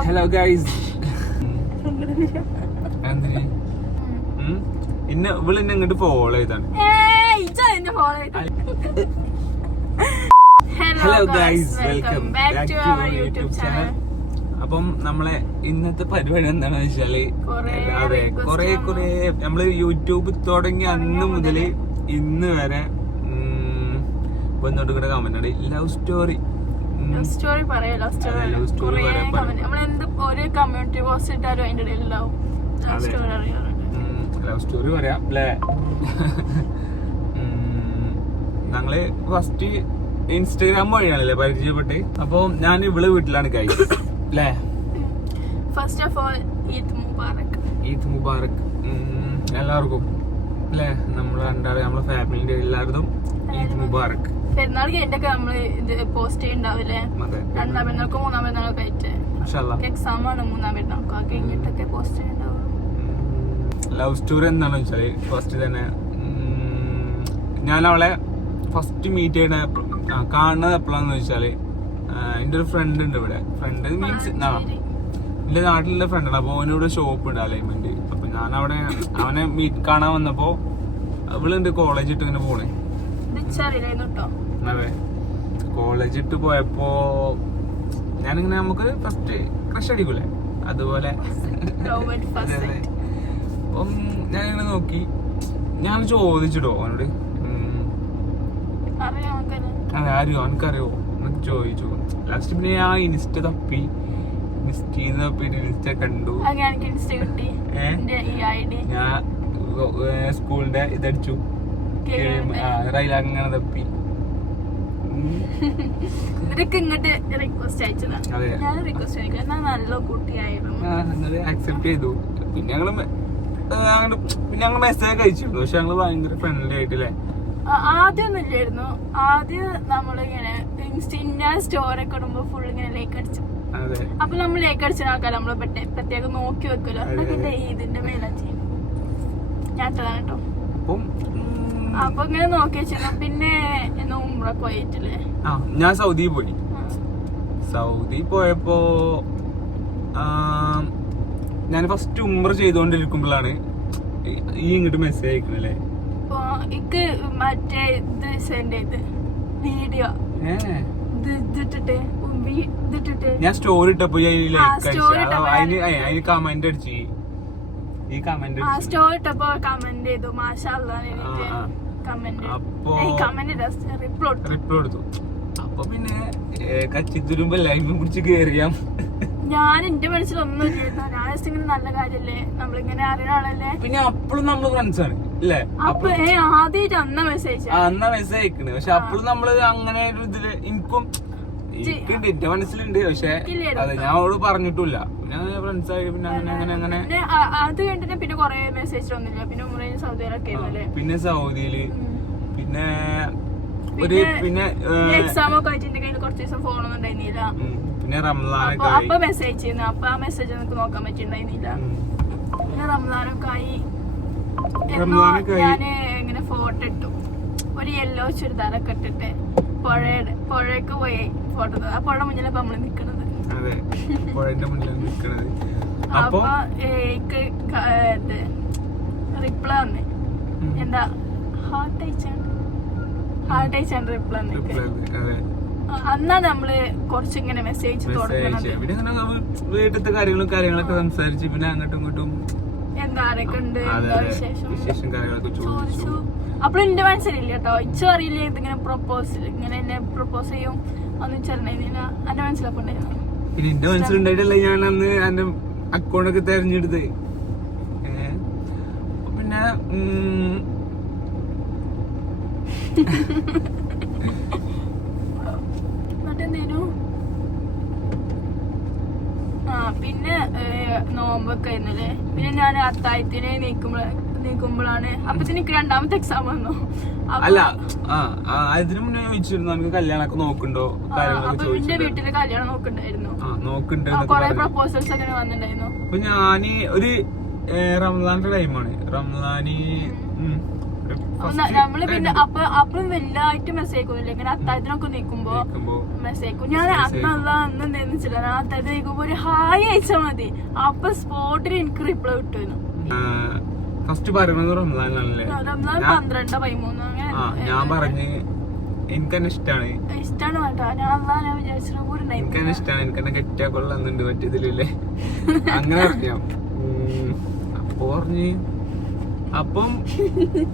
Hello guys എന്തിന് ഉം? ഇന്ന ഇവൾ ഇന്നെ ഇങ്ങോട്ട് ഫോളോ ചെയ്താണ്. Hello guys welcome back to YouTube channel അപ്പം നമ്മളെ ഇന്നത്തെ പരിപാടി എന്താണെന്ന് വെച്ചാൽ കുറേ അതെ കുറെ കൊറേ നമ്മൾ യൂട്യൂബ് തുടങ്ങി അന്ന് മുതൽ മുതൽ ഇന്ന് വരെ ഇപ്പൊ വന്നോട്ട് കൂടെ comment love story love story പറയാം ലവ് സ്റ്റോറി നമ്മളെന്ത് ഒരു കമ്മ്യൂണിറ്റി പോസ്റ്റ് ഇട്ടാലും അതിന്റെ ഇടയിൽ ഉണ്ടാവും. ലവ് സ്റ്റോറി അറിയാറുണ്ട്. ലവ് സ്റ്റോറി പറയാം അല്ലേ ഞങ്ങൾ ഫസ്റ്റ് ഇൻസ്റ്റഗ്രാം വഴിയാണല്ലേ പരിചയപ്പെട്ട്? അപ്പൊ ഞാൻ ഇവൾ വീട്ടിലാണ് കഴിച്ചത് അല്ലേ first of all Eid Mubarak. Eid Mubarak. എല്ലാവർക്കും. അല്ലേ നമ്മളെ രണ്ടാളെ നമ്മളെ ഫാമിലിന്റെ എല്ലാവർക്കും ഈദ് മുബാറക്. പെരുന്നാൾ കഴിഞ്ഞിട്ടൊക്കെ നമ്മൾ ഇത് പോസ്റ്റ് ചെയ്യുന്നുണ്ടാവില്ലേ അതെ. രണ്ടാം പെരുന്നാൾക്കും മൂന്നാം പെരുന്നാളൊക്കെ ആയിട്ട്. എക്സാം ആണ് മൂന്നാം പെരുന്നാൾക്കും. ആ കഴിഞ്ഞിട്ടൊക്കെ പോസ്റ്റ് ചെയ്യുന്നുണ്ടാവുള്ളൂ ലവ് സ്റ്റോറി എന്താണെന്ന് വെച്ചാൽ ഫസ്റ്റ് തന്നെ ഞാൻ അവളെ ഫസ്റ്റ് മീറ്റ് ചെയ്യണ കാണുന്നത് എപ്പോഴാന്ന് വെച്ചാൽ എന്റെ ഒരു ഫ്രണ്ട് ഉണ്ട് ഇവിടെ. ഫ്രണ്ട് മീൻസ് എന്റെ നാട്ടിലുള്ള ഫ്രണ്ടാണ് അപ്പൊ അവനോട് ഷോപ്പ് ഉണ്ട് അലൈൻമെന്റ് അപ്പൊ ഞാൻ അവിടെ അവനെ മീറ്റ് കാണാൻ വന്നപ്പോ അവളുണ്ട് കോളേജ് ഇട്ട് ഇങ്ങനെ പോണേ. കേട്ടോ അതെ. കോളേജ് ഇട്ട് പോയപ്പോ ഞാനിങ്ങനെ നമുക്ക് ഫസ്റ്റ് ക്രഷ് അടിക്കൂലേ? അതുപോലെ. അപ്പം ഞാനിങ്ങനെ നോക്കി. ഞാൻ ചോദിച്ചിട്ടോ അവനോട്. അതെ അറിയോ? അവനക്കറിയോ എന്നൊക്കെ ചോദിച്ചു. ലാസ്റ്റ് പിന്നെ ആ ഇൻസ്റ്റ തപ്പി. ഇൻസ്റ്റ തപ്പി ഇൻസ്റ്റ കണ്ടു. ഞാൻ സ്കൂളിന്റെ ഇതടിച്ചു. റൈൽ അങ്ങനെ തപ്പി. ഇങ്ങോട്ട് റിക്വസ്റ്റ് അയച്ചതാണ് ഞാൻ റിക്വസ്റ്റ് അയക്കാം എന്നാ നല്ല കുട്ടിയായിരുന്നു. ആക്സെപ്റ്റ് ചെയ്തു. പിന്നെ ഞങ്ങൾ പിന്നെ ഞങ്ങൾ മെസ്സേജ് അയച്ചിരുന്നു. പക്ഷെ ഞങ്ങൾ ഭയങ്കര ഫ്രണ്ട്ലി ആയിട്ടില്ലേ? ആ- ആദ്യം ഒന്നും ഇല്ലായിരുന്നു ആദ്യം നമ്മളിങ്ങനെ ഇൻസ്റ്റ സ്റ്റോറി ഒക്കെ ഇടുമ്പോ ഫുൾ ഇങ്ങനെ ലൈക്ക് അടിച്ചു. അപ്പൊ നമ്മൾ ലൈക്ക് അടിച്ച ആൾക്കാർ നമ്മൾ പ്രത്യേകം നോക്കി വെക്കുമല്ലോ. ഇതിന്റെ മേലെ ചെയ്യും ഞാൻ കേട്ടോ. അപ്പം അപ്പൊ ഇങ്ങനെ നോക്കി വെച്ചിരുന്നു പിന്നെ ഉംറ പോയിട്ടില്ലേ? ആ ഞാൻ സൗദി പോയി. സൗദി പോയപ്പോ ഞാൻ ഫസ്റ്റ് ഉമ്ര ചെയ്തോണ്ടിരിക്കുമ്പോഴാണ് ഈ- ഇങ്ങോട്ട് മെസ്സേജ് അയക്കണല്ലേ? ഇക്ക് മറ്റേ ഇത് സെൻഡ് ചെയ്ത്. വീഡിയോ. ഇതിട്ടിട്ട് ഞാൻ സ്റ്റോറി ഇട്ടപ്പോ അതിന് കമന്റ് അടിച്ചു. ഈ കമന്റ് സ്റ്റോറി ഇട്ടപ്പോ കമന്റ് ചെയ്തു. റിപ്ലൈ അപ്പൊ പിന്നെ കച്ചിത്തുരുമ്പോ കുറിച്ച് കേറിയാം. ഞാൻ എന്റെ മനസ്സിലൊന്നും ഇല്ലായിരുന്നു. ഞാൻ ഇങ്ങനെ നല്ല കാര്യല്ലേ? നമ്മളിങ്ങനെ അറിയുന്ന ആളല്ലേ? പിന്നെ അപ്പോഴും നമ്മൾ ഫ്രണ്ട്സ് ആണ് ഇല്ലേ? അപ്പൊ ആദ്യമായിട്ട് അന്ന മെസ്സേജ് അന്ന മെസ്സേജ് അയക്കണ്. പക്ഷെ അപ്പോഴും നമ്മൾ അങ്ങനെ ഒരു ഇതിൽ എനിക്കും എനിക്കുണ്ട് എന്റെ മനസ്സിലുണ്ട് പക്ഷെ. അതെ ഞാൻ അവളോട് പറഞ്ഞിട്ടില്ല. പിന്നെ ഫ്രണ്ട്സ് ആയി പിന്നെ അങ്ങനെ അങ്ങനെ അങ്ങനെ. അത് കഴിഞ്ഞിട്ട് പിന്നെ കൊറേ മെസ്സേജ് വന്നില്ല. പിന്നെ ഉമ്രയിൽ സൗദിയിലൊക്കെ പിന്നെ സൗദിയിൽ. പിന്നെ ഒരു പിന്നെ എക്സാം ഒക്കെ ആയിട്ട് കുറച്ച് ദിവസം ഫോണൊന്നും ഉണ്ടായിരുന്നില്ല. പിന്നെ റംസാനൊക്കെ അപ്പൊ മെസ്സേജ് ചെയ്യുന്നു അപ്പൊ ആ മെസ്സേജ് നമുക്ക് നോക്കാൻ പറ്റിണ്ടായിരുന്നില്ല. പിന്നെ റംസാനൊക്കെ ആയി. ഞാൻ ഇങ്ങനെ ഫോട്ടോ ഇട്ടു. ഒരു യെല്ലോ ചുരിദാറൊക്കെ ഇട്ടിട്ട്. പുഴയുടെ പുഴയ്ക്ക് പോയി ഫോട്ടോ ആ പുഴ മുന്നിലാണ് നമ്മൾ നിക്കണത്. അതെ പുഴന്റെ അപ്പൊ റിപ്ലൈ വന്ന്. എന്താ? ഹാർട്ട് ഹാർട്ട് റിപ്ലൈ നമ്മൾ കുറച്ചിങ്ങനെ മെസ്സേജ് വീട്ടിലത്തെ കാര്യങ്ങളും കാര്യങ്ങളൊക്കെ സംസാരിച്ച് പിന്നെ അങ്ങോട്ടും ഇങ്ങോട്ടും എന്താ ആരൊക്കെ ഉണ്ട്? വിശേഷം? കാര്യങ്ങളൊക്കെ ചോദിച്ചു. അപ്പോൾ എന്റെ മനസ്സിലില്ല കേട്ടോ. ഇച്ചു അറിയില്ല ഇതിങ്ങനെ പ്രൊപ്പോസ് ഇങ്ങനെ എന്നെ പ്രൊപ്പോസ് ചെയ്യും. ഒന്നും ചെറിയുന്നില്ല എന്റെ മനസ്സിലൊക്കെ ഉണ്ടായിരുന്നു പിന്നെ എന്റെ മനസ്സിലുണ്ടായിട്ടല്ല ഞാൻ അന്ന് എന്റെ അക്കൗണ്ട് ഒക്കെ തെരഞ്ഞെടുത്ത് പിന്നെ പിന്നെ നോമ്പൊക്കെ ആയിരുന്നല്ലേ? പിന്നെ ഞാൻ അത്തായത്തിനെ നീക്കുമ്പോൾ നീക്കുമ്പോഴാണ്. അപ്പത്തിന് എനിക്ക് രണ്ടാമത്തെ എക്സാം വന്നു. അല്ല അതിന് മുന്നേ ചോദിച്ചിരുന്നു. നമുക്ക് കല്യാണമൊക്കെ നോക്കുന്നുണ്ടോ? കാര്യങ്ങളൊക്കെ അപ്പൊ എന്റെ വീട്ടിൽ കല്യാണം നോക്കണ്ടായിരുന്നു കൊറേ പ്രപ്പോസൽസ് ഒക്കെ വന്നിട്ടുണ്ടായിരുന്നു. അപ്പൊ ഞാൻ ഒരു റംസാന്റെ ടൈമാണ് റംസാന് നമ്മൾ പിന്നെ അപ്പൊ അപ്പം വലുതായിട്ട് മെസ്സേജ് അയക്കുന്നില്ല. ഇങ്ങനെ അത്താഴത്തിനൊക്കെ നിക്കുമ്പോ മെസ്സേജ് അയക്കും. ഞാൻ അന്നല്ല അന്ന് എന്താന്ന് വെച്ചില്ല ഞാൻ അത്താഴത്തിന് നിൽക്കുമ്പോ ഒരു ഹായ് അയച്ചാ മതി. അപ്പൊ സ്പോട്ടിൽ എനിക്ക് റിപ്ലൈ കിട്ടുന്നു ഫസ്റ്റ് പറയുന്നത് റംസാനിലാണല്ലേ ആ ഞാൻ പറഞ്ഞ് എനിക്ക് തന്നെ ഒരു എനിക്ക് തന്നെ ഇഷ്ടാണ്. എനിക്ക് തന്നെ കെറ്റാ കൊള്ളുന്നുണ്ട് പറ്റിയതിലല്ലേ? അങ്ങനെ പറഞ്ഞു അപ്പൊ പറഞ്ഞ്. അപ്പം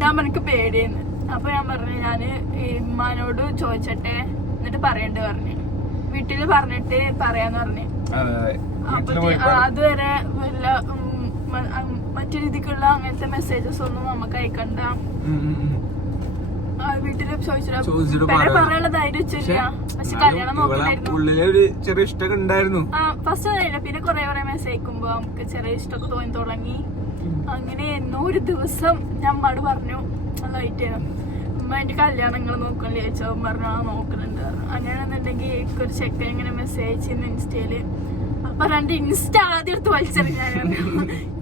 ഞാൻ എനിക്ക് പേടിയെന്ന് അപ്പൊ ഞാൻ പറഞ്ഞു ഞാൻ ഇമ്മാനോട് ചോദിച്ചട്ടെ എന്നിട്ട് പറയണ്ട് പറഞ്ഞു. വീട്ടിൽ പറഞ്ഞിട്ട് പറയാന്ന് പറഞ്ഞു. അതുവരെ വല്ല മറ്റു രീതിക്കുള്ള അങ്ങനത്തെ മെസ്സേജസ് ഒന്നും നമുക്ക് അയക്കണ്ട. പിന്നെ കൊറേ കൊറേ മെസ്സേജ് അയക്കുമ്പോ നമുക്ക് ചെറിയ ഇഷ്ടമൊക്കെ തോന്നി തുടങ്ങി. അങ്ങനെ എന്നോ ഒരു ദിവസം ഞാൻ അമ്മയോട് പറഞ്ഞു അതായിട്ട് ഉമ്മ എന്റെ കല്യാണങ്ങൾ നോക്കണ്ടേ ചോദിച്ചോ. പറഞ്ഞു ആ നോക്കുന്നുണ്ട്. പറഞ്ഞു. അങ്ങനെയാണെന്നുണ്ടെങ്കിൽ എനിക്ക് ഒരു ചെക്കൻ ഇങ്ങനെ മെസ്സേജ് ചെയ്യുന്ന ഇൻസ്റ്റയിൽ. അപ്പൊ രണ്ട് ഇൻസ്റ്റ ആദ്യം എടുത്ത് വലിച്ചെറിഞ്ഞാൽ അതെ.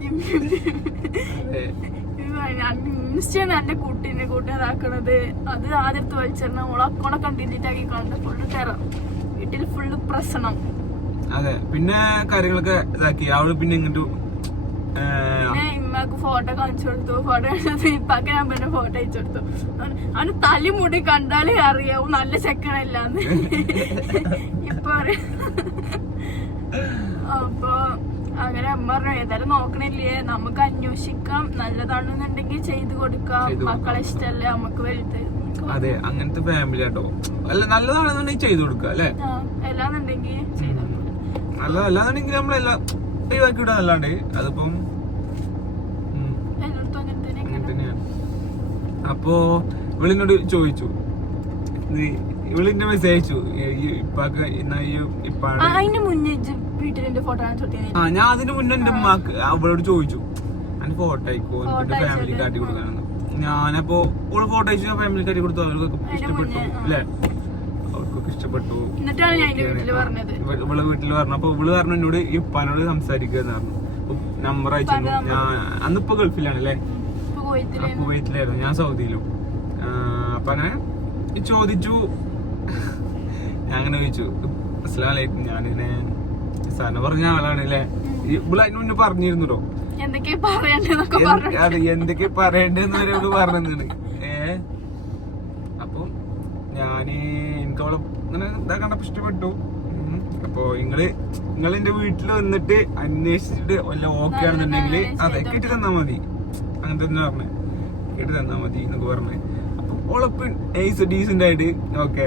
ഇൻസ്റ്റയാണ് എന്റെ കുട്ടീനെ കൂട്ടുകാരാക്കണത്. അത് ആദ്യത്തെ എടുത്ത് വലിച്ചെറിഞ്ഞ ഓളെ അക്കൗണ്ടൊക്കെ ഡിലീറ്റ് ആക്കി കളഞ്ഞ ഫുള്ള് ടെറർ വീട്ടിൽ ഫുള്ള് പ്രശ്നം. അതെ പിന്നെ കാര്യങ്ങളൊക്കെ ഇതാക്കി. അവൾ പിന്നെ ഇങ്ങോട്ട് പിന്നെ ഇമ്മക്ക് ഫോട്ടോ കാണിച്ചു കൊടുത്തു ഫോട്ടോ എടുത്തത് ഇപ്പൊക്കെ ഞാൻ പിന്നെ ഫോട്ടോ അയച്ചു കൊടുത്തു. അവന് തലമുടി കണ്ടാലേ അറിയാവൂ നല്ല ചെക്കനല്ലാന്ന്. ഇപ്പൊ അപ്പൊ അങ്ങനെ അമ്മ പറഞ്ഞു ഏതായാലും നോക്കണില്ലേ? നമുക്ക് അന്വേഷിക്കാം. നല്ലതാണെന്നുണ്ടെങ്കിൽ ചെയ്തു കൊടുക്കാം. മക്കളെ ഇഷ്ടല്ലേ? നമുക്ക് വലുത്. അതെ അങ്ങനത്തെ ഫാമിലി ആട്ടോ. അല്ല നല്ലതാണെന്നുണ്ടെങ്കിൽ ചെയ്തു കൊടുക്കുക അല്ലെ? എല്ലാന്നുണ്ടെങ്കിൽ. നല്ലതല്ലാന്നുണ്ടെങ്കിൽ നമ്മളെല്ലാം ഒഴിവാക്കി വിടാൻ അല്ലാണ്ട് അതിപ്പം അപ്പോ ഇവളിനോട് ചോദിച്ചു. ഇവളിന്റെ മെസ്സേജ് അയച്ചു. ഈ- ഈ ഇപ്പാക്ക് ഇന്ന ഈ ഇപ്പാണ് അതിന്റെ മുന്നേ ഇജ്ജ് ഫോട്ടോ ആ ഞാൻ അതിന് മുന്നേ എന്റെ ഉമ്മാക്ക് അവളോട് ചോദിച്ചു. അതിന്റെ ഫോട്ടോ അയക്കോ എന്നിട്ട് എന്റെ ഫാമിലി. കാട്ടി കൊടുക്കാനെന്ന് ഞാനപ്പോ ഓൾ ഫോട്ടോ അയച്ചു ഫാമിലി കാട്ടി കൊടുത്തു. അവർക്കൊക്കെ ഇഷ്ടപ്പെട്ടു. അല്ലേ അവർക്കൊക്കെ ഇഷ്ടപ്പെട്ടു. ഇവളെ വീട്ടിൽ പറഞ്ഞു അപ്പൊ ഇവൾ പറഞ്ഞു എന്നോട് ഈ ഉപ്പാനോട് സംസാരിക്കുക എന്ന് പറഞ്ഞു. നമ്പർ അയച്ചു ഞാൻ അന്ന് അന്നിപ്പോ ഗൾഫിലാണ് അല്ലേ? ഇപ്പൊ വീട്ടിലായിരുന്നു ഞാൻ സൗദിയിലും. അപ്പൊ അങ്ങനെ ചോദിച്ചു. ഞാൻ അങ്ങനെ ചോദിച്ചു. അസ്സലാമലൈക്കും ഞാനിങ്ങനെ സാറിന് പറഞ്ഞ ആളാണ് അല്ലേ ഇവിടെ അതിന് മുന്നേ പറഞ്ഞിരുന്നല്ലോ അതെ പറയണ്ടെന്നൊക്കെ എന്തൊക്കെ പറയണ്ടെന്ന് വരെ അവൾ പറഞ്ഞത് ഏ? അപ്പൊ ഞാൻ എനിക്ക് അവളെ ഇങ്ങനെ ഇതാ കണ്ടപ്പോ ഇഷ്ടപ്പെട്ടു. അപ്പൊ നിങ്ങൾ നിങ്ങൾ എന്റെ വീട്ടിൽ വന്നിട്ട് അന്വേഷിച്ചിട്ട് വല്ല ഓക്കെ ആണെന്നുണ്ടെങ്കിൽ അതെ കെട്ടി തന്നാ മതി. അങ്ങനെ തന്നെ പറഞ്ഞേ. കെട്ടി തന്നാ മതി എന്നൊക്കെ പറഞ്ഞേ. അപ്പൊ ഓളപ്പ് ഡീസെന്റ് ആയിട്ട് ഓക്കെ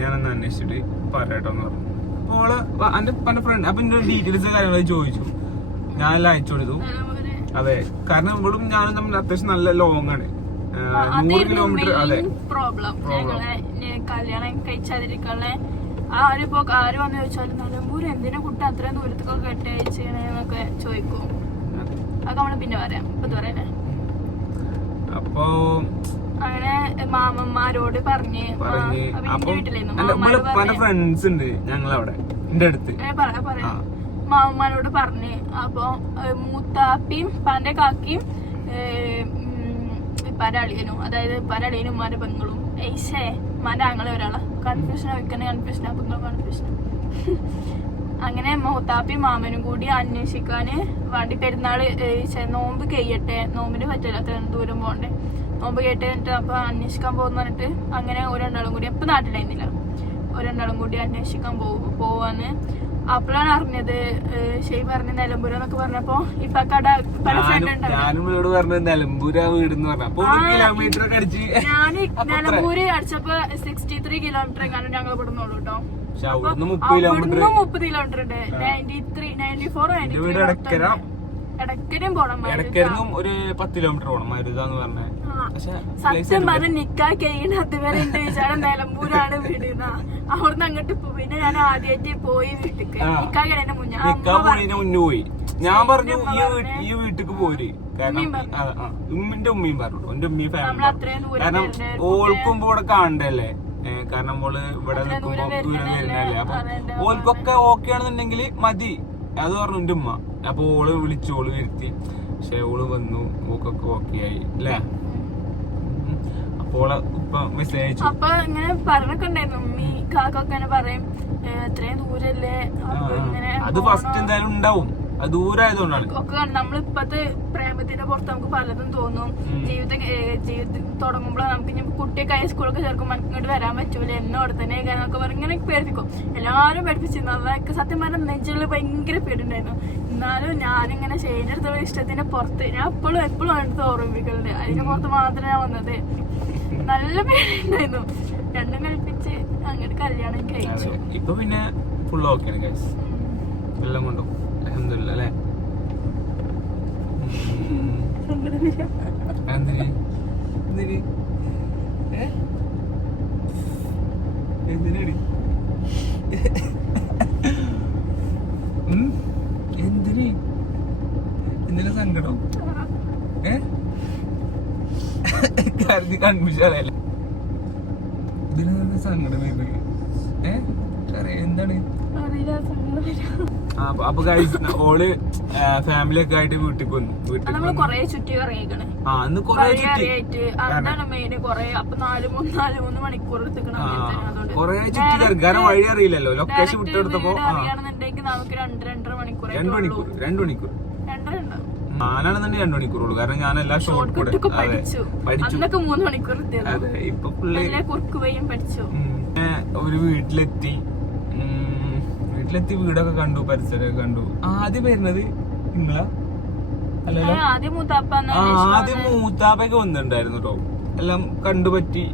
ഞാനൊന്ന് അന്വേഷിച്ചിട്ട് പറയാട്ടോന്ന് പറഞ്ഞു. അപ്പൊ എന്റെ പല ഫ്രണ്ട് അപ്പൊ എന്റെ ഡീറ്റെയിൽസ് കാര്യങ്ങളൊക്കെ ചോദിച്ചു. ഞാനെല്ലാം അയച്ചു കൊടുത്തു. അതെ. കാരണം ഇവളും ഞാനും തമ്മിൽ അത്യാവശ്യം നല്ല ലോങ് ആണ്. നൂറ് കിലോമീറ്റർ അതെ. പ്രോബ്ലം കല്യാണം ഇപ്പോ ആര് വന്ന് ചോദിച്ചാലും നിലമ്പൂർ എന്തിനാ കുട്ടി അത്രയും ദൂരത്തൊക്കെ കെട്ടി അയച്ചെന്നൊക്കെ ചോദിക്കും. അതൊക്കെ നമ്മൾ പിന്നെ പറയാം. ഇപ്പൊ അപ്പൊ അങ്ങനെ മാമന്മാരോട് പറഞ്ഞ് അപ്പൊ നമ്മൾ പല ഫ്രണ്ട്സ് ഉണ്ട് ഞങ്ങളവിടെ എന്റെ അടുത്ത്. മാമന്മാരോട് പറഞ്ഞ്. അപ്പൊ മൂത്താപ്പിയും പാന്റെ കാക്കിയും അളിയനും അതായത് ഇപ്പാന്റെ മാരെ പെങ്ങളും. ഏശേ മാന്റെ ആങ്ങളെ ഒരാളാ. കൺഫ്യൂഷൻ വെക്കണേ കൺഫ്യൂഷൻ ആ പെങ്ങളും കൺഫ്യൂഷൻ അങ്ങനെ മൂത്താപ്പിയും മാമനും കൂടി അന്വേഷിക്കാന് വേണ്ടി പെരുന്നാൾ നോമ്പ് കഴിയട്ടെ നോമ്പിന് പറ്റില്ല അത്ര ദൂരം പോകണ്ടേ? നോമ്പ് കഴിഞ്ഞിട്ട് അപ്പൊ അന്വേഷിക്കാൻ പോകുന്ന പറഞ്ഞിട്ട് അങ്ങനെ ഒരെണ്ണാളും കൂടി അപ്പൊ നാട്ടിലായിരുന്നില്ല ഒരെണ്ണാളും കൂടി അന്വേഷിക്കാൻ പോകും പോവാന്ന്. അപ്പോഴാണ് അറിഞ്ഞത് ഷെയ് പറഞ്ഞ നിലമ്പൂരം എന്നൊക്കെ പറഞ്ഞപ്പോ ഇപ്പൊ കട പല ഞാൻ? നിലമ്പൂര് അടിച്ചപ്പോ സിക്സ്റ്റി ത്രീ കിലോമീറ്റർ എങ്ങാനും ഞങ്ങൾ ഇവിടുന്നുള്ളൂ കേട്ടോ. അവിടുന്ന് മുപ്പത് കിലോമീറ്റർ ഉണ്ട്. Ninety three ninety four ninety three Edakkara. ഇടക്കരും പോണം. മരുത. ഒരു പത്ത് കിലോമീറ്റർ പോണം. മരുതാന്ന് പറഞ്ഞ. സത്യം പറഞ്ഞ നിക്കാ കഴിയണ അതുവരെ എന്റെ വിചാരം നിലമ്പൂരാണ് വീട് അവിടുന്ന് അങ്ങോട്ട് പിന്നെ ഞാൻ ആദ്യമായിട്ട് പോയി വീട്ടിക്ക്. ആ. നിക്കാ കഴിയണ മുന്നേ. പോയി. ഞാൻ പറഞ്ഞു ഈ വീട്ടിക്ക് പോര്. കാരണം ഉമ്മിന്റെ ഉമ്മയും പറഞ്ഞു എന്റെ ഉമ്മയും ഫാമിലി കാരണം ഓൾക്കും ഇവിടെ കാണണ്ടല്ലേ? കാരണം ഓൾ ഇവിടെ നിൽക്കുമ്പോ ദൂരം വരുന്നല്ലേ അപ്പൊ ഓൾക്കൊക്കെ ഓക്കെ ആണെന്നുണ്ടെങ്കിൽ മതി. അത് പറഞ്ഞു എന്റെ ഉമ്മ. അപ്പൊ ഓൾ വിളിച്ചു ഓൾ വരുത്തി. പക്ഷെ ഓൾ വന്നു. ഓക്കൊക്കെ ഓക്കെ ആയി. അല്ലേ. അപ്പോൾ ഇപ്പൊ മെസ്സേജ് അപ്പൊ ഇങ്ങനെ പറഞ്ഞൊക്കെ ഉണ്ടായിരുന്നു. ഉമ്മി കാക്കൊക്കെ പറയും "ഏ, ഇത്രയും ദൂരല്ലേ? അത് ഫസ്റ്റ് പോണോ?" എന്തായാലും ഉണ്ടാവും. അത് ദൂരായതുകൊണ്ടാണ്. ഒക്കെ നമ്മളിപ്പത്തെ പ്രേമത്തിന്റെ പുറത്ത് നമുക്ക് പലതും തോന്നും. ജീവിതം ജീവിതം തുടങ്ങുമ്പോൾ നമുക്ക് ഇനി കുട്ടിയൊക്കെ ഹൈസ്കൂളൊക്കെ ചേർക്കുമ്പോൾ നമുക്ക് ഇങ്ങോട്ട് വരാൻ പറ്റൂല? എന്നോട് തന്നെ എന്നൊക്കെ പറഞ്ഞ് ഇങ്ങനെ പേടിപ്പിക്കും. എല്ലാവരും പേടിപ്പിച്ചിരുന്നു അതൊക്കെ സത്യം പറഞ്ഞാൽ നെഞ്ചിൽ ഭയങ്കര പേടിണ്ടായിരുന്നു എന്നാലും ഞാനിങ്ങനെ ശരിയെടുത്തുള്ള ഇഷ്ടത്തിന്റെ പുറത്ത് ഞാൻ എപ്പോഴും എപ്പോഴും അടുത്ത് ഓർമ്മിപ്പിക്കലുണ്ട്. അതിന്റെ പുറത്ത് മാത്രമേ ഞാൻ വന്നത്. നല്ല പേരുണ്ടായിരുന്നു. രണ്ടും കഴിപ്പിച്ച് അങ്ങനെ കല്യാണം കഴിച്ചു. ഇപ്പൊ പിന്നെ ഫുൾ. എല്ലാം കൊണ്ടും അലഹമില്ല ഉം? എന്തിന് എന്തിനാ സങ്കടം ഏ കരുതി കൺഫ്യൂഷനല്ലേ ഇതിന് സങ്കടം വരുന്നത്? ഏ? അറിയാം എന്താണ്? അപ്പൊ- ഓൾ ഫാമിലി ഒക്കെ ആയിട്ട് വീട്ടിൽ വന്നു വീട്ടിൽ നമ്മൾ വന്നു. കൊറേ ചുറ്റി കറങ്ങിക്കണേ ആ അന്ന് കൊറേ ചുറ്റി. അറിയായിട്ട്. അതാണ് മെയിന് കൊറേ അപ്പൊ നാല് മൂന്ന് നാല് മൂന്ന് മണിക്കൂർ എടുത്തിക്കണം കൊറേ ചുറ്റി കാരണം വഴി അറിയില്ലല്ലോ. ലൊക്കേഷൻ വിട്ടെടുത്തപ്പോ വീട് നമുക്ക് രണ്ട് രണ്ടര മണിക്കൂറേ രണ്ട് മണിക്കൂർ രണ്ട് മണിക്കൂർ. ഞാനാണെന്നുണ്ടെങ്കിൽ രണ്ടു മണിക്കൂറുള്ളൂ കാരണം ഞാൻ എല്ലാ ഷോർട്ട് കൂടെ പഠിച്ചു. അതെ ഇപ്പൊ പഠിച്ചു. ഒരു വീട്ടിലെത്തി. വീട്ടിലെത്തി വീടൊക്കെ കണ്ടു പരിസരമൊക്കെ കണ്ടു. ആദ്യം വരുന്നത് നിങ്ങളാ? അല്ലല്ലോ? ആദ്യം മൂത്താപ്പ ആദ്യം മൂത്താപ്പൊക്കെ വന്നിട്ടുണ്ടായിരുന്നു കേട്ടോ എല്ലാം കണ്ടുപറ്റി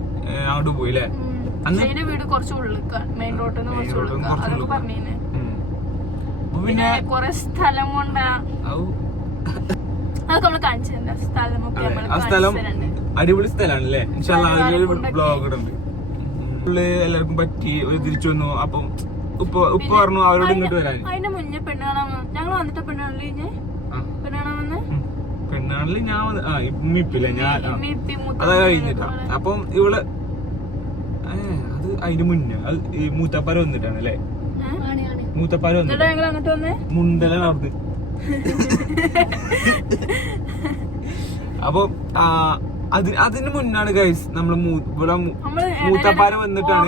അങ്ങോട്ട് പോയി അല്ലേ അന്ന് വീട് കുറച്ച് ഉള്ളിൽ മെയിൻ റോഡിൽ നിന്ന് കുറച്ച് പിന്നെ സ്ഥലം കൊണ്ടാ അതൊക്കെ കാണിച്ചു സ്ഥലമൊക്കെ ആ സ്ഥലം അടിപൊളി സ്ഥലമാണ് അല്ലേ ബ്ലോഗ് ഇടുന്നുണ്ട് പുള്ളി എല്ലാവർക്കും പറ്റി ഒരു തിരിച്ചു വന്നു. അപ്പം ഉപ്പ ഉപ്പ പറഞ്ഞു അവരോട് ഇങ്ങോട്ട് വരാൻ. അതിന്റെ മുന്നേ ഞങ്ങൾ വന്നിട്ട് കഴിഞ്ഞ്? വന്ന്. ഞാൻ വന്ന്- ആ ഇമ്മിപ്പില്ല ഞാൻ അതാ കഴിഞ്ഞിട്ടാ. അപ്പം ഇവൾ അത് അതിന് മുന്നേ അത് ഈ മൂത്തപ്പാര വന്നിട്ടാണല്ലേ മൂത്തപ്പാര വന്നിട്ട് ഞങ്ങൾ അങ്ങോട്ട് വന്നേ? മുണ്ടല നടന്ന്. അപ്പൊ അത് അതിന് മുന്നാണ് ഗൈസ് നമ്മൾ ഇവിടെ മൂത്തപ്പാര് വന്നിട്ടാണ്.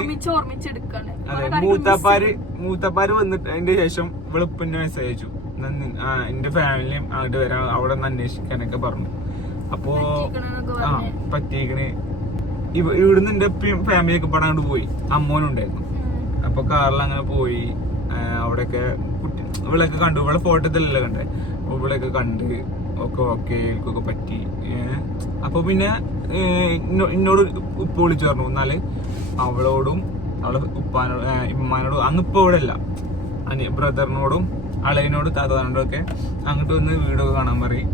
അതെ മൂത്തപ്പാര് മൂത്തപ്പാര് വന്നിട്ട് അതിന്റെ ശേഷം ഇവൾ പിന്നെ മെസ്സേജ് അയച്ചു. "എന്നാ നി- ആ, എന്റെ ഫാമിലിയും അങ്ങോട്ട് വരാൻ അവിടെ നിന്ന് അന്വേഷിക്കാനൊക്കെ പറഞ്ഞു. അപ്പോ ആ. പറ്റിയേക്കണ്. ഇവ- ഇവിടുന്ന് എന്റെ ഫാമിലി ഒക്കെ പടം അങ്ങോട്ട് പോയി. അമ്മോനുണ്ടായിരുന്നു. അപ്പൊ കാറിൽ അങ്ങനെ പോയി അവിടെയൊക്കെ കുട്ടി കണ്ടു. ഇവളെ ഫോട്ടോത്തിലല്ലേ കണ്ടേ? ഇവളൊക്കെ കണ്ട് ഒക്കെ ഓക്കെ ഇവൾക്കൊക്കെ പറ്റി. അപ്പോൾ അപ്പൊ പിന്നെ എന്നോട് ഉപ്പ് വിളിച്ചു പറഞ്ഞു. എന്നാൽ അവളോടും അവളെ ഉപ്പാനോട് ഇമ്മാനോടും അന്ന് ഇപ്പൊ ഇവിടെ അല്ല അനി ബ്രദറിനോടും അളയനോടും താത്താനോടും ഒക്കെ അങ്ങോട്ട് വന്ന് വീടൊക്കെ കാണാൻ പറയും.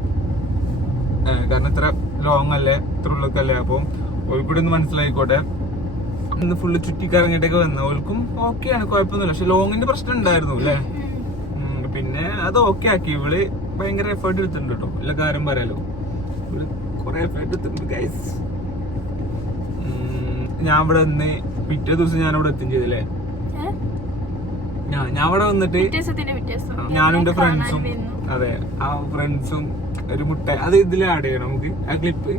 കാരണം ഇത്ര ലോങ് അല്ലേ? ഇത്ര ഉള്ളൊക്കെ അപ്പം ഓൾക്കൂടി ഒന്ന് മനസ്സിലായിക്കോട്ടെ. ഇന്ന് ഫുള്ള് ചുറ്റിക്കറങ്ങിട്ടൊക്കെ വന്ന. ഓൾക്കും ഓക്കെയാണ് കുഴപ്പമൊന്നുമില്ല. പക്ഷെ ലോങ്ങിന്റെ പ്രശ്നം ഉണ്ടായിരുന്നു അല്ലേ? പിന്നെ അത് ഓക്കെ ആക്കി. ഇവൾ ഭയങ്കര എഫേർട്ട് എടുത്തിട്ടുണ്ട് കേട്ടോ എല്ലാ കാര്യം പറയാലോ. ഇവൾ കൊറേ എഫേർട്ട് എടുത്തിട്ടുണ്ട് ഗൈസ് ഞാൻ ഇവിടെ വന്ന് പിറ്റേ ദിവസം ഞാൻ ഇവിടെ എത്തും ചെയ്തില്ലേ? ഞാൻ ഞാൻ ഇവിടെ വന്നിട്ട് ഞാനും എന്റെ ഫ്രണ്ട്സും അതെ ആ ഫ്രണ്ട്സും ഒരു മുട്ട അത് ഇതിൽ ആഡ് ചെയ്യണം നമുക്ക്. ആ ക്ലിപ്പ്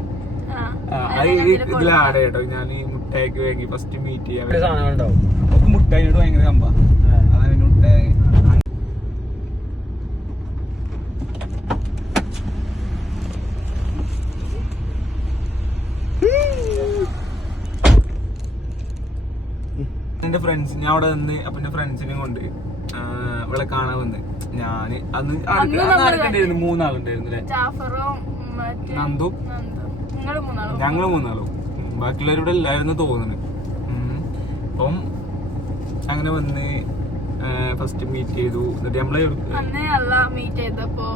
ഇതിൽ ആഡ് ചെയ്യട്ടോ. ഞാൻ ഈ മുട്ടയൊക്കെ വാങ്ങി ഫസ്റ്റ് മീറ്റ് ചെയ്യാൻ മുട്ടായിട്ട് ഭയങ്കര കമ്പ. അതാണ് പിന്നെ എന്റെ ഫ്രണ്ട്സ് ഞാൻ അവിടെ നിന്ന് അപ്പൊ എന്റെ ഫ്രണ്ട്സിനെ കൊണ്ട് ഇവിടെ കാണാൻ വന്ന്. ഞാൻ അന്ന് ആൾക്കാരുണ്ടായിരുന്നു മൂന്നാളുണ്ടായിരുന്നു അല്ലേ? നന്ദു. ഞങ്ങൾ മൂന്നാളും. ബാക്കിയുള്ളവരിവിടെ ഇല്ലായിരുന്നു തോന്നുന്നു. അപ്പം അങ്ങനെ വന്ന് ഫസ്റ്റ് മീറ്റ് ചെയ്തു. എന്നിട്ട് നമ്മളെ മീറ്റ് ചെയ്തപ്പോ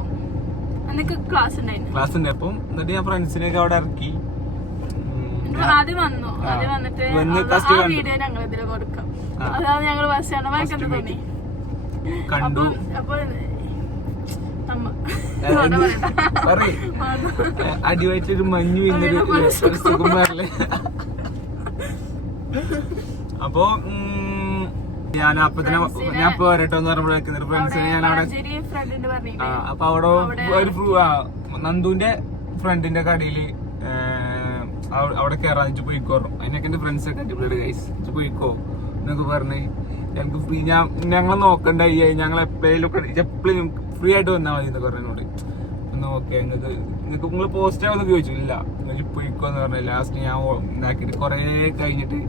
ക്ലാസ് ഉണ്ടായിരുന്നു. ക്ലാസ് ഉണ്ടായപ്പം എന്നിട്ട് ഞാൻ ഫ്രണ്ട്സിനെയൊക്കെ അവിടെ ഇറക്കി. ആദ്യം വന്നു. ആദ്യം വന്നിട്ട് വന്ന് ആ വീഡിയോ ഞങ്ങൾ ഇതിൽ കൊടുക്കാം. അതാണ് ഞങ്ങൾ ഭയങ്കര തോന്നി? അപ്പൊ. അടിവായിട്ടൊരു മഞ്ഞു വരല്ലേ അപ്പൊ ഞാൻ അപ്പൊ തന്നെ ഞാൻ ഇപ്പൊ വരട്ടോ എന്ന് പറയുമ്പോഴേക്കും ഫ്രണ്ട്സിനെ ഞാൻ അവിടെ അപ്പൊ അവിടെ ഒരു നന്ദുവിന്റെ ഫ്രണ്ടിന്റെ കടയിൽ അവിടെ കയറാൻ വെച്ച് പോയിക്കോ അതിനൊക്കെ എന്റെ ഫ്രണ്ട്സ് ഒക്കെ അടിപൊളിയാണ് ഗൈസ് വെച്ച് പോയിക്കോ എന്നൊക്കെ പറഞ്ഞ് ഞങ്ങൾക്ക് ഫ്രീ ഞാൻ ഞങ്ങൾ നോക്കണ്ട ഈ ഞങ്ങൾ എപ്പോഴും എപ്പോഴും ഫ്രീ ആയിട്ട് വന്നാൽ മതി എന്നൊക്കെ പറഞ്ഞോട് ഒന്ന് ഓക്കെ നിങ്ങൾക്ക് നിങ്ങൾക്ക് നിങ്ങൾ പോസ്റ്റ് ആവുമെന്ന് ചോദിച്ചു ഇല്ല നിങ്ങൾ പോയിക്കോ എന്ന് പറഞ്ഞു ലാസ്റ്റ് ഞാൻ ഉണ്ടാക്കിയിട്ട് കുറേ കഴിഞ്ഞിട്ട്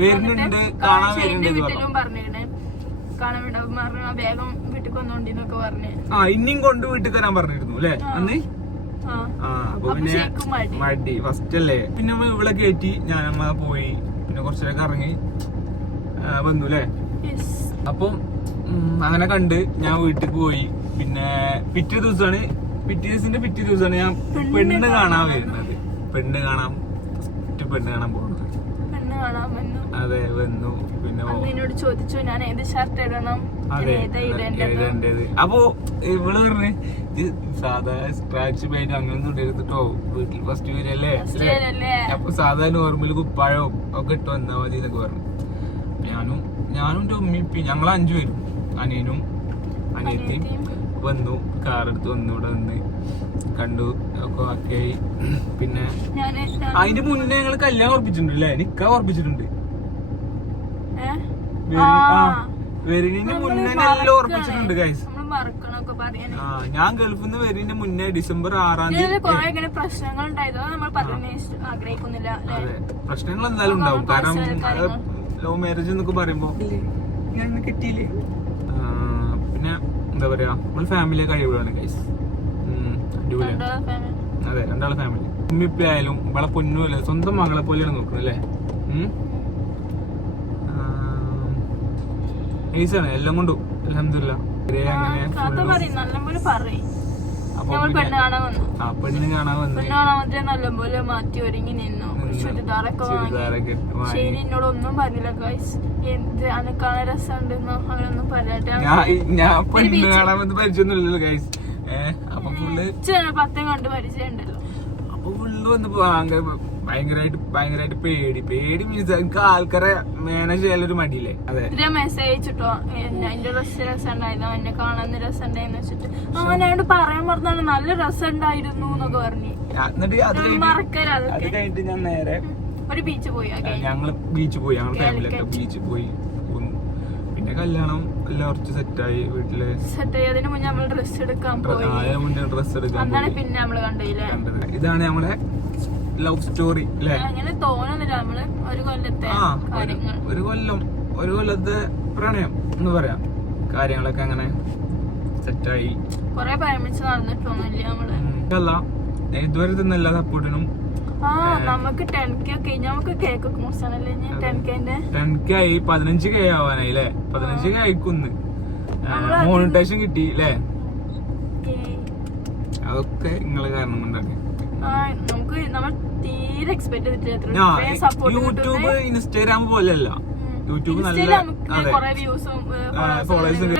വരുന്നുണ്ട്, കാണാൻ വരുന്നുണ്ട് കാണാൻ വേണ്ടി വേഗം ആ ഇനിയും കൊണ്ട് വീട്ടിൽ തരാൻ പറഞ്ഞിരുന്നു അല്ലേ? അന്ന്? അപ്പൊ പിന്നെ മടി. ഫസ്റ്റ് അല്ലേ? പിന്നെ ഇവിടെ കയറ്റി ഞാനമ്മ പോയി. പിന്നെ കുറച്ചൊക്കെ ഇറങ്ങി വന്നു അല്ലേ. അപ്പം അങ്ങനെ കണ്ട് ഞാൻ വീട്ടിൽ പോയി. പിന്നെ പിറ്റേ ദിവസമാണ് പിറ്റേ ദിവസത്തിന്റെ പിറ്റേ ദിവസമാണ് ഞാൻ പെണ്ണ് കാണാൻ വരുന്നത്. പെണ്ണ് കാണാൻ ഫസ്റ്റ് പെണ്ണ് കാണാൻ പോകുന്നത് അതെ വന്നു. പിന്നെ എന്നോട് ചോദിച്ചു ഞാൻ ഏത് ഷർട്ട് ഇടണം? അപ്പോ ഇവൾ പറഞ്ഞു സാധാ സ്ക്രാച്ച് പെയിന്റ് അങ്ങനൊന്നും ഇടരുത്തിട്ടോ വീട്ടിൽ ഫസ്റ്റ് വരല്ലേ? അപ്പൊ സാധാ നോർമൽ കുപ്പാഴവും ഒക്കെ ഇട്ട് വന്നാ മതി എന്നൊക്കെ പറഞ്ഞു. ഞാനും ഞാനും എന്റെ ഉമ്മി ഞങ്ങൾ അഞ്ചു പേരും അനിയനും അനിയത്തിയും. വന്നു. കാറെടുത്ത് വന്നു ഇവിടെ വന്ന് കണ്ടു. ഒക്കെ ആക്കിയായി. പിന്നെ അതിന്റെ മുന്നേ ഞങ്ങൾ കല്യാണം ഉറപ്പിച്ചിട്ടുണ്ട്. അല്ലേ നിക്ക. ആ. വെരിനിന്റെ മുന്നേ. എല്ലാം ഉറപ്പിച്ചിട്ടുണ്ട് ഗൈസ് ആ ഞാൻ ഗൾഫിൽ നിന്ന് വരുന്നതിന്റെ മുന്നേ ഡിസംബർ ആറാം തീയതി പ്രശ്നങ്ങൾ അതെ പ്രശ്നങ്ങൾ എന്തായാലും ഉണ്ടാവും. കാരണം. ലവ് മാരേജ് എന്നൊക്കെ പറയുമ്പോ കിട്ടിയില്ലേ? പിന്നെ എന്താ പറയാ? നമ്മൾ ഫാമിലി കഴിവുകളാണ് ഗൈസ് അടിപൊളിയാണ്? അതെ രണ്ടാളെ ഫാമിലി ഉമ്മിപ്പയായാലും ഇവളെ പൊന്നുമല്ല സ്വന്തം മകളെ പോലെയാണ് നോക്കുന്നത് അല്ലേ? ആണ് എല്ലാം കൊണ്ടും. അലഹമില്ല പെണ്ണ് കാണാൻ വന്നു. മാറ്റി ഒരുങ്ങി നിന്നു. ചുരിദാറൊക്കെ വാങ്ങി. ശരി എന്നോട് ഒന്നും പറഞ്ഞില്ല ഗൈസ് എന്ത് അനക്കാണ രസമുണ്ടെന്നോ? അങ്ങനെയൊന്നും പറഞ്ഞിട്ട് ഞാൻ പെണ്ണ് കാണാൻ പരിചയമൊന്നുമില്ലല്ലോ ഗൈസ് അപ്പൊ ഫുള്ള് പത്തും കണ്ട് പരിചയം ഉണ്ടല്ലോ അപ്പൊ ഫുള്ള് വന്ന് ഭയങ്കര ഭയങ്കരമായിട്ട് ഭയങ്കരമായിട്ട് പേടി. പേടി മീൻസ് എനിക്ക് ആൾക്കാരെ മാനേജ് ചെയ്യാനൊരു മടിയില്ലേ? അതെ. മെസ്സേജ് അയച്ചിട്ടോ? എന്റെ ഡ്രസ് രസമുണ്ടായിരുന്നു? എന്നെ കാണാൻ രസമുണ്ടായിരുന്നു വെച്ചിട്ട്. പറയാൻ പറഞ്ഞാണ് നല്ല രസമുണ്ടായിരുന്നു എന്നൊക്കെ പറഞ്ഞു. അത് കഴിഞ്ഞിട്ട് ഞാൻ നേരെ ഒരു ബീച്ച് പോയി ബീച്ച് പോയി. ഞങ്ങൾ ഫാമിലിയൊക്കെ കാലിക്കറ്റ്. ബീച്ചിൽ പോയി. പോന്നു. കല്യാണം എല്ലാം കുറച്ച് സെറ്റായി വീട്ടിൽ. സെറ്റ് ചെയ്തതിന് മുന്നേ നമ്മൾ ഡ്രസ് എടുക്കാൻ പോയി. അതിന് മുന്നേ ഡ്രസ് എടുക്കാൻ അന്നാണ് പിന്നെ നമ്മൾ കണ്ടില്ലേ കണ്ടത്. ഇതാണ് നമ്മളെ ലവ് സ്റ്റോറി അല്ലേ അങ്ങനെ തോന്നുന്നില്ല. നമ്മൾ ഒരു കൊല്ലത്തെ ആ ഒരു- കൊല്ലം ഒരു കൊല്ലത്തെ പ്രണയം എന്ന് പറയാം. കാര്യങ്ങളൊക്കെ അങ്ങനെ സെറ്റായി കൊറേ പരമിച്ച് നടന്നിട്ടൊന്നുമില്ല നമ്മൾ. അല്ല ഇതുവരെ തന്നെ എല്ലാ സപ്പോർട്ടിനും നമുക്ക് ടെൻ കെ ഒക്കെ നമുക്ക് കേക്ക് ഒക്കെ മുറിച്ചാണല്ലേ ഞാൻ ടെൻ കെന്റെ ടെൻ കെ ആയി പതിനഞ്ച് കെ ആവാനായി അല്ലേ പതിനഞ്ച് കെ ആയിക്കുന്ന്. മോണിറ്റേഷൻ കിട്ടി അല്ലേ അതൊക്കെ നിങ്ങൾ കാരണം കൊണ്ടൊക്കെ. ആ നമുക്ക് നമ്മൾ തീരെ എക്സ്പെക്ട് ചെയ്തിട്ടില്ല. ആ ഇത്രയും സപ്പോർട്ട് യൂട്യൂബ് ഇൻസ്റ്റാഗ്രാം പോലെയല്ല. യൂട്യൂബ് നല്ല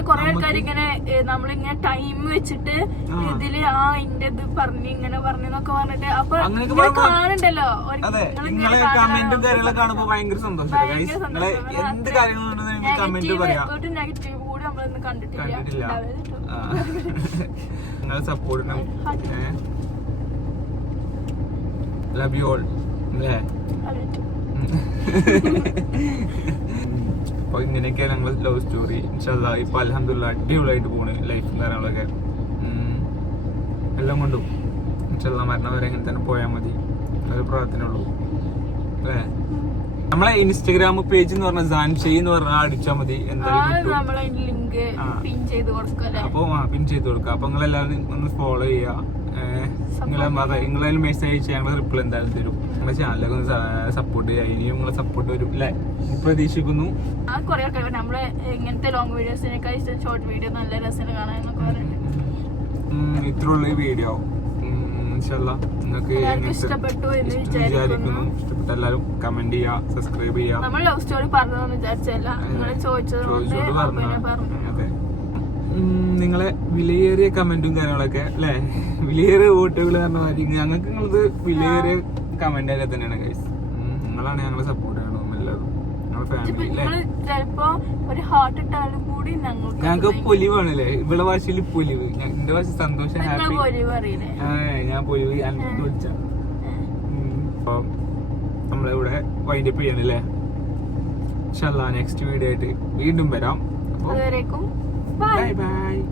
കൊറേ ആൾക്കാർ ഇങ്ങനെ നമ്മളിങ്ങനെ ടൈം വെച്ചിട്ട്. ഇതിൽ ആ ഇന്റെ ഇത് പറഞ്ഞു ഇങ്ങനെ പറഞ്ഞെന്നൊക്കെ പറഞ്ഞിട്ട് അപ്പൊ കാണണ്ടല്ലോ നിങ്ങളെ കമന്റും കാര്യങ്ങളൊക്കെ കാണുമ്പോ ഭയങ്കര സന്തോഷം. നിങ്ങളെ എന്ത് കാര്യങ്ങളുണ്ടെന്ന് കമന്റ് പറയാം. കണ്ടിട്ടില്ല. നിങ്ങളെ സപ്പോർട്ടിനും ലവ് യു ഓൾ അല്ലേ? അതെ. അപ്പൊ ഇങ്ങനെയൊക്കെ ഞങ്ങൾ ലവ് സ്റ്റോറി ഇൻഷാല്ല ഇപ്പൊ അലഹമില്ല അടിപൊളിയായിട്ട് പോണ് ലൈഫും കാര്യങ്ങളൊക്കെ. എല്ലാം കൊണ്ടും ഇൻഷല്ല മരണം വരെ ഇങ്ങനെ തന്നെ പോയാൽ മതി. ഒരു പ്രാർത്ഥന ഉള്ളൂ. അല്ലേ? നമ്മളെ ഇൻസ്റ്റഗ്രാം പേജ് എന്ന് പറഞ്ഞ ജാൻഷി എന്ന് പറഞ്ഞാൽ അടിച്ചാൽ മതി. എന്തായാലും അപ്പൊ പിൻ ചെയ്ത് കൊടുക്കുക അപ്പൊ നിങ്ങൾ എല്ലാവരും ഒന്ന് ഫോളോ ചെയ്യുക നിങ്ങളെ അതെ നിങ്ങളായാലും മെസ്സേജ് അയച്ചാൽ ഞങ്ങൾ റിപ്ലൈ എന്തായാലും തരും. നിങ്ങളുടെ ചാനലൊക്കെ ഒന്ന് സപ്പോർട്ട് ചെയ്യുക ഇനിയും നിങ്ങളെ സപ്പോർട്ട് വരും അല്ലേ പ്രതീക്ഷിക്കുന്നു. കൊറേ ആൾക്കാർ നമ്മളെ ഇങ്ങനത്തെ ലോങ് വീഡിയോസിനേക്കാൾ ഷോർട്ട് വീഡിയോ നല്ല രസമാണ് കാണാൻ എന്നൊക്കെ പറഞ്ഞിട്ട് ഉം, ഇത്രയുള്ള ഈ വീഡിയോ നിങ്ങൾക്ക് വിചാരിക്കുന്നു. ഇഷ്ടപ്പെട്ട എല്ലാവരും കമന്റ് ചെയ്യുക സബ്സ്ക്രൈബ് ചെയ്യുക നമ്മൾ ലവ് സ്റ്റോറി പറഞ്ഞതെന്ന് വിചാരിച്ചല്ല നിങ്ങൾ ചോദിച്ചത് പറഞ്ഞു പറഞ്ഞു അതെ. നിങ്ങളെ വിലയേറിയ കമന്റും കാര്യങ്ങളൊക്കെ അല്ലേ? വിലയേറിയ വോട്ടുകൾ പറഞ്ഞ മാതിരി ഞങ്ങൾക്ക് നിങ്ങളത് വിലയേറിയ കമന്റ് അല്ലെ തന്നെയാണ് ഗൈസ് നിങ്ങളാണ് ഞങ്ങളെ സപ്പോർട്ട് ചെയ്യണം എല്ലാവരും അല്ലേ? ഞങ്ങൾക്ക് ഞങ്ങൾക്ക് പൊലിവാണല്ലേ? ഇവിടെ ഭാഷയിൽ പൊലിവ്. എന്റെ ഭാഷ സന്തോഷം ഹാപ്പി ഞാൻ പൊലിവ് അനക്ക് വിളിച്ച നമ്മളിവിടെ വൈൻഡപ്പ് ചെയ്യണല്ലേ? നെക്സ്റ്റ് വീഡിയോ ആയിട്ട് വീണ്ടും വരാം. അതുവരേക്കും. 拜拜。